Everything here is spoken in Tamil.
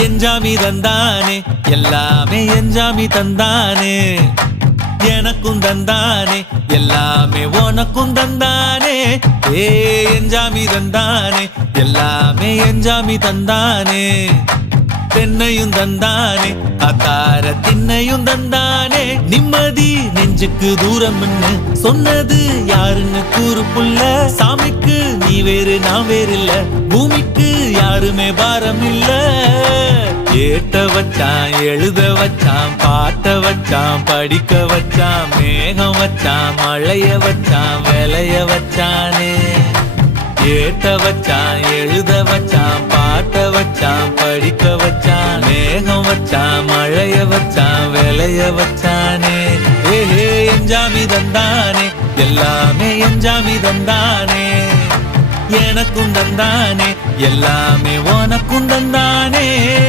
எஞ்சாமி தந்தானே எல்லாமே எஞ்சாமி தந்தானே எனக்கும் தந்தானே எல்லாமே உனக்கும் தந்தானே ஏ எஞ்சாமி தந்தானே எல்லாமே எஞ்சாமி தந்தானே தென்னையும் தந்தானே அத்தார திண்ணையும் தந்தானே நிம்மதி நெஞ்சுக்கு தூரம்னு சொன்னது யாருன்னு கூறு புள்ள சாமிக்கு நீ வேறு நான் வேறு இல்ல பூமிக்கு யாருமே பாரம் இல்ல ஏட்ட வச்சான் எழுத வச்சான் பாட்ட வச்சான் படிக்க வச்சான் மேகம் வச்சான் மழைய வச்சான் விளைய வச்சானே ஏட்ட வச்சான் எழுத வச்சான் பாட்ட வச்சான் படிக்க வச்சான் மேகம் வச்சான் மழைய வச்சான் விளைய வச்சானே ஏஹே எஞ்சாமி தந்தானே எல்லாமே எஞ்சாமி தந்தானே எனக்கும் தந்தானே எல்லாமே உனக்கும் தந்தானே